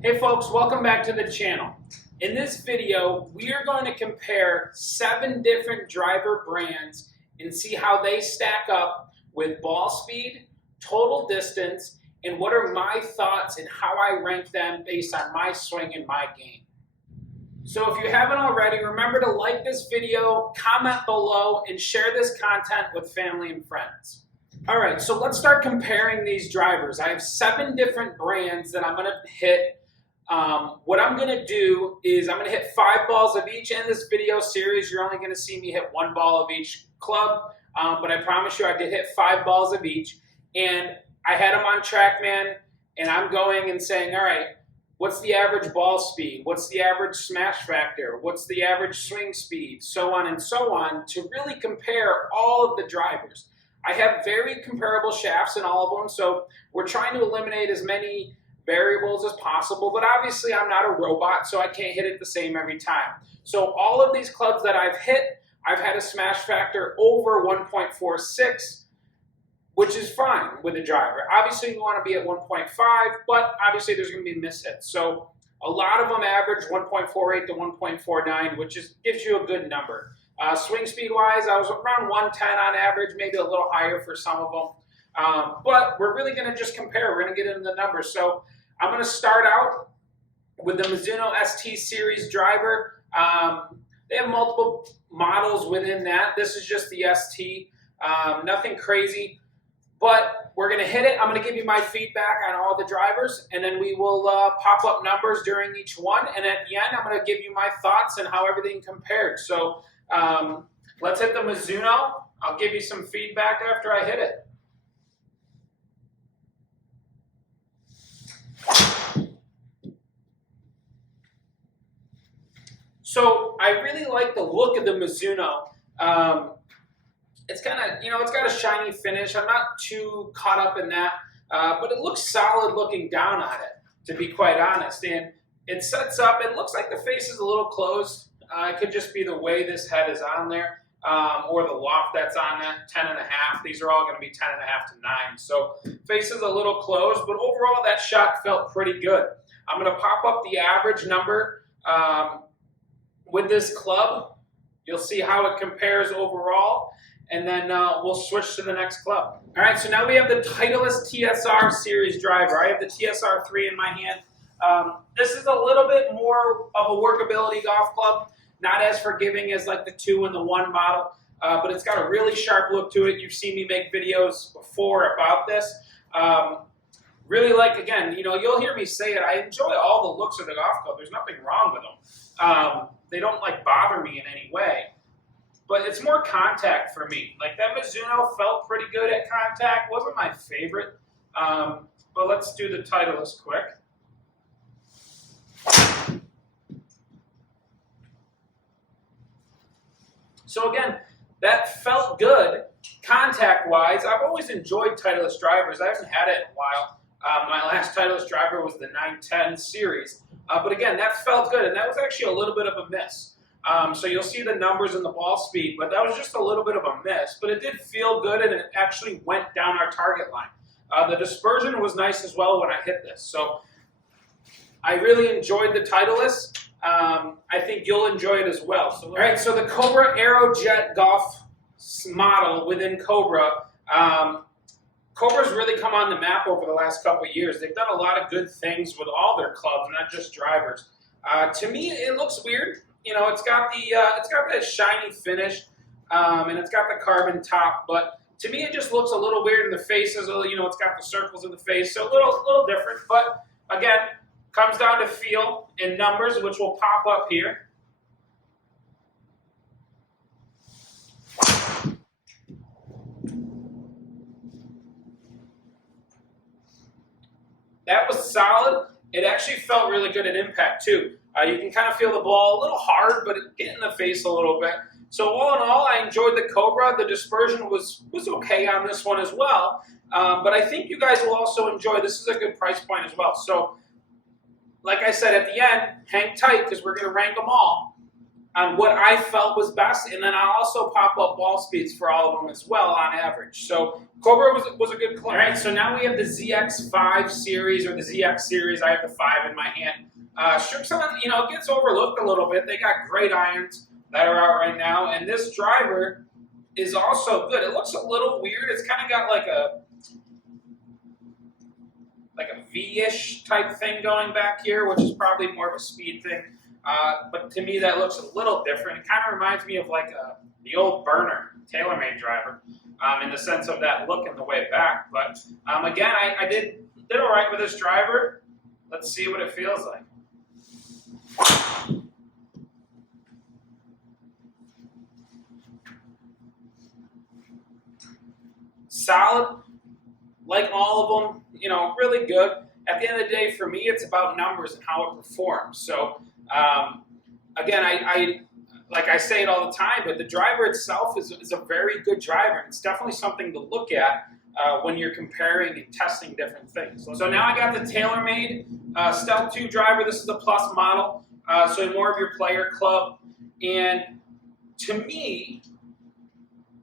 Hey folks, welcome back to the channel. In this video, we are going to compare 7 different driver brands and see how they stack up with ball speed, total distance, and what are my thoughts and how I rank them based on my swing and my game. So if you haven't already, remember to like this video, comment below, and share this content with family and friends. All right, so let's start comparing these drivers. I have 7 different brands that I'm going to hit. What I'm going to do is I'm going to hit 5 balls of each in this video series. You're only going to see me hit 1 ball of each club, but I promise you I did hit 5 balls of each. And I had them on TrackMan, and I'm going and saying, all right, what's the average ball speed? What's the average smash factor? What's the average swing speed? So on and so on, to really compare all of the drivers. I have very comparable shafts in all of them, so we're trying to eliminate as many variables as possible, but obviously I'm not a robot, so I can't hit it the same every time. So all of these clubs that I've hit, I've had a smash factor over 1.46, which is fine with a driver. Obviously you want to be at 1.5, but obviously there's going to be mishits. So a lot of them average 1.48 to 1.49, which gives you a good number. Swing speed wise, I was around 110 on average, maybe a little higher for some of them. But we're really going to just compare. We're going to get into the numbers. So I'm going to start out with the Mizuno St Series driver. They have multiple models within that. This is just the ST. Nothing crazy. But we're going to hit it. I'm going to give you my feedback on all the drivers, and then we will pop up numbers during each one. And at the end, I'm going to give you my thoughts and how everything compared. So let's hit the Mizuno. I'll give you some feedback after I hit it. So I really like the look of the Mizuno. It's kind of, it's got a shiny finish. I'm not too caught up in that, but it looks solid looking down on it, to be quite honest. And it sets up, it looks like the face is a little closed. It could just be the way this head is on there, or the loft that's on that, 10.5. These are all going to be 10.5 to 9. So face is a little closed, but overall that shot felt pretty good. I'm going to pop up the average number with this club. You'll see how it compares overall, and then we'll switch to the next club. All right, so now we have the Titleist TSR Series driver. I have the TSR 3 in my hand. This is a little bit more of a workability golf club, not as forgiving as like the 2 and the 1 model, but it's got a really sharp look to it. You've seen me make videos before about this. Really like, again, you'll hear me say it, I enjoy all the looks of the golf club. There's nothing wrong with them. They don't like bother me in any way, but it's more contact for me. Like that Mizuno felt pretty good at contact. Wasn't my favorite, but let's do the Titleist quick. So again, that felt good contact-wise. I've always enjoyed Titleist drivers. I haven't had it in a while. My last Titleist driver was the 910 series. But again, that felt good, and that was actually a little bit of a miss. So you'll see the numbers and the ball speed, but that was just a little bit of a miss. But it did feel good, and it actually went down our target line. The dispersion was nice as well when I hit this. So I really enjoyed the Titleist. I think you'll enjoy it as well. So, all right, so the Cobra Aerojet golf model within Cobra. Cobra's really come on the map over the last couple of years. They've done a lot of good things with all their clubs, not just drivers. To me, it looks weird. It's got that shiny finish, and it's got the carbon top. But to me, it just looks a little weird in the faces. It's got the circles in the face, so a little different. But again, comes down to feel and numbers, which will pop up here. That was solid. It actually felt really good at impact too. You can kind of feel the ball a little hard, but it get in the face a little bit. So all in all, I enjoyed the Cobra. The dispersion was okay on this one as well. But I think you guys will also enjoy. This is a good price point as well. So like I said at the end, hang tight because we're going to rank them all. on what I felt was best, and then I'll also pop up ball speeds for all of them as well on average. So Cobra was a good club. All right, so now we have the ZX5 series, or the ZX series. I have the 5 in my hand. Strixon, you know, gets overlooked a little bit. They got great irons that are out right now, and this driver is also good. It looks a little weird. It's kind of got like a V-ish type thing going back here, which is probably more of a speed thing. But to me, that looks a little different. It kind of reminds me of like the old burner TaylorMade driver, in the sense of that look and the way back. But again, I did all right with this driver. Let's see what it feels like. Solid, like all of them, you know, really good. At the end of the day, for me, it's about numbers and how it performs. So, again, like I say it all the time, but the driver itself is a very good driver. It's definitely something to look at when you're comparing and testing different things. So now I got the TaylorMade Stealth 2 driver. This is the Plus model, so more of your player club. And to me,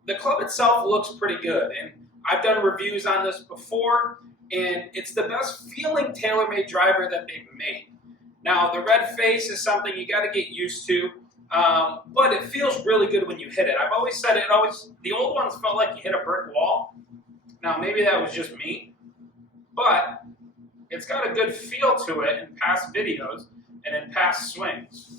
the club itself looks pretty good. And I've done reviews on this before, and it's the best feeling TaylorMade driver that they've made. Now, the red face is something you got to get used to, but it feels really good when you hit it. I've always said the old ones felt like you hit a brick wall. Now, maybe that was just me, but it's got a good feel to it in past videos and in past swings.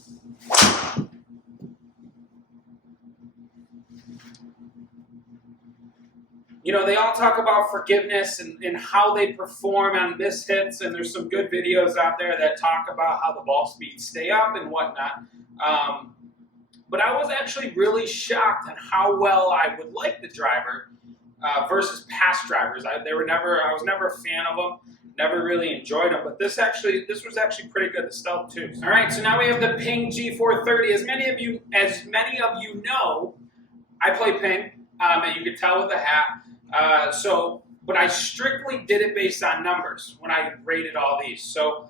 You know, they all talk about forgiveness and how they perform on miss hits, and there's some good videos out there that talk about how the ball speeds stay up and whatnot. But I was actually really shocked at how well I would like the driver versus past drivers. I was never a fan of them, never really enjoyed them. But this was actually pretty good. The Stealth 2. All right, so now we have the Ping G430. As many of you know, I play Ping, and you can tell with the hat. But I strictly did it based on numbers when I rated all these. So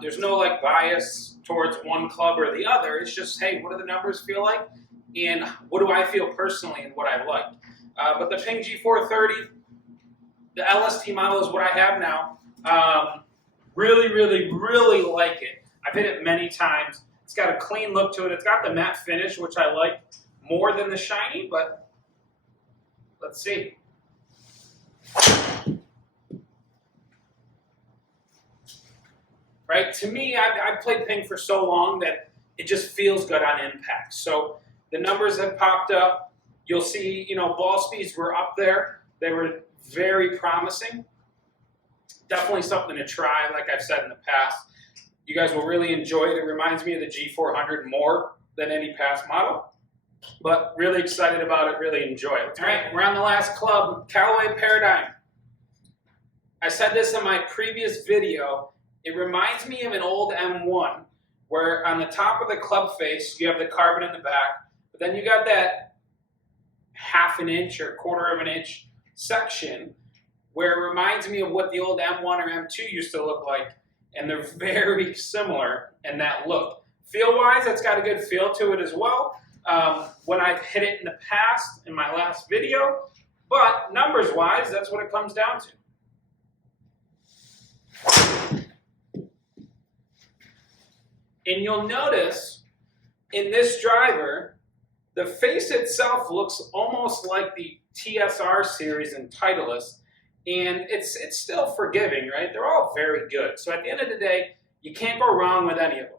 there's no like bias towards one club or the other. It's just, hey, what do the numbers feel like? And what do I feel personally and what I like? But the Ping G430, the LST model is what I have now. Really, really, really like it. I've hit it many times. It's got a clean look to it. It's got the matte finish, which I like more than the shiny, but let's see. Right, to me, I've played Ping for so long that it just feels good on impact. So the numbers have popped up. You'll see, you know, ball speeds were up there. They were very promising. Definitely something to try, like I've said in the past. You guys will really enjoy it. It reminds me of the G400 more than any past model. But really excited about it, really enjoy it. All right, we're on the last club, Caraway Paradigm. I said this in my previous video. It reminds me of an old M1 where on the top of the club face, you have the carbon in the back, but then you got that ½ an inch or ¼ of an inch section where it reminds me of what the old M1 or M2 used to look like, and they're very similar in that look. Feel-wise, it's got a good feel to it as well. When I've hit it in the past, in my last video, but numbers-wise, that's what it comes down to. And you'll notice in this driver, the face itself looks almost like the TSR Series in Titleist, and it's still forgiving, right? They're all very good. So at the end of the day, you can't go wrong with any of them.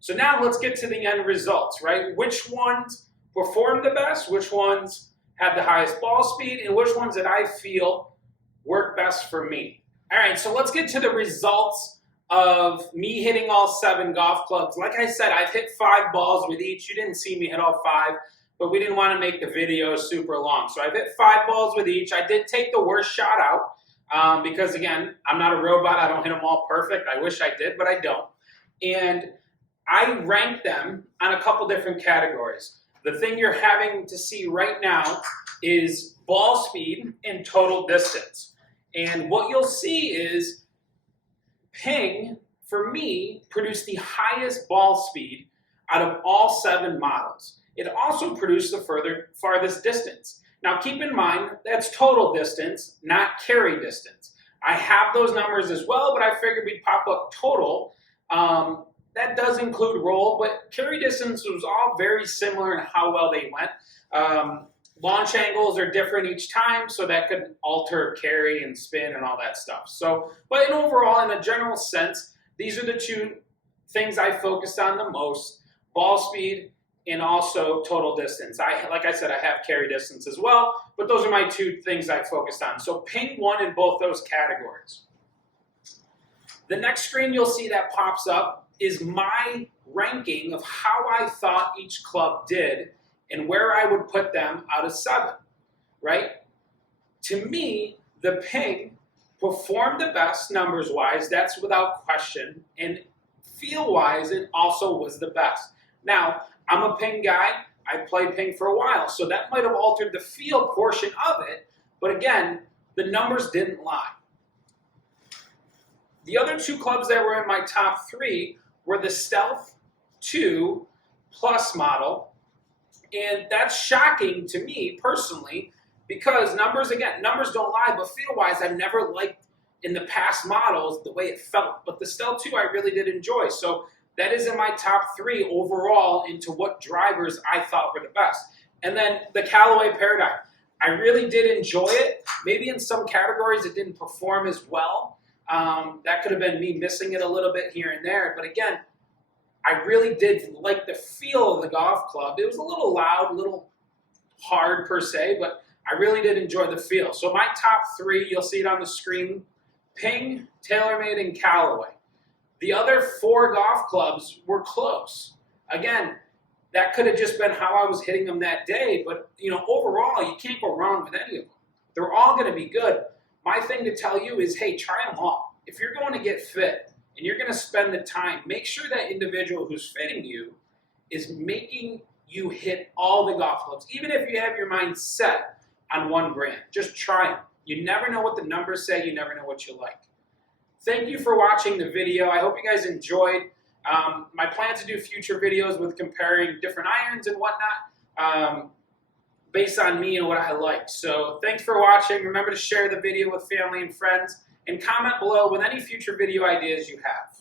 So now let's get to the end results, right? Which ones performed the best, which ones had the highest ball speed, and which ones that I feel work best for me. All right, so let's get to the results of me hitting all 7 golf clubs. Like I said, I've hit 5 balls with each. You didn't see me hit all 5, but we didn't want to make the video super long. So I've hit 5 balls with each. I did take the worst shot out because, again, I'm not a robot. I don't hit them all perfect. I wish I did, but I don't. And I rank them on a couple different categories. The thing you're having to see right now is ball speed and total distance. And what you'll see is Ping, for me, produced the highest ball speed out of all 7 models. It also produced the farthest distance. Now keep in mind, that's total distance, not carry distance. I have those numbers as well, but I figured we'd pop up total. That does include roll, but carry distance was all very similar in how well they went. Launch angles are different each time, so that could alter carry and spin and all that stuff. So, but overall, in a general sense, these are the 2 things I focused on the most: ball speed and also total distance. Like I said, I have carry distance as well, but those are my 2 things I focused on. So ping won in both those categories. The next screen you'll see that pops up is my ranking of how I thought each club did and where I would put them out of 7, right? To me, the ping performed the best numbers-wise, that's without question, and feel-wise, it also was the best. Now, I'm a ping guy, I played ping for a while, so that might have altered the feel portion of it, but again, the numbers didn't lie. The other 2 clubs that were in my top 3 were the Stealth 2 Plus model, and that's shocking to me personally because numbers don't lie, but feel-wise, I've never liked in the past models the way it felt. But the Stealth 2 I really did enjoy. So that is in my top 3 overall into what drivers I thought were the best. And then the Caraway Paradigm. I really did enjoy it. Maybe in some categories it didn't perform as well. That could have been me missing it a little bit here and there. But again, I really did like the feel of the golf club. It was a little loud, a little hard per se, but I really did enjoy the feel. So my top 3, you'll see it on the screen: Ping, TaylorMade, and Callaway. The other 4 golf clubs were close. Again, that could have just been how I was hitting them that day, but overall, you can't go wrong with any of them. They're all going to be good. My thing to tell you is, hey, try them all. If you're going to get fit, and you're going to spend the time, make sure that individual who's fitting you is making you hit all the golf clubs. Even if you have your mind set on one brand, just try them. You never know what the numbers say. You never know what you like. Thank you for watching the video. I hope you guys enjoyed. My plan to do future videos with comparing different irons and whatnot based on me and what I like. So thanks for watching. Remember to share the video with family and friends, and comment below with any future video ideas you have.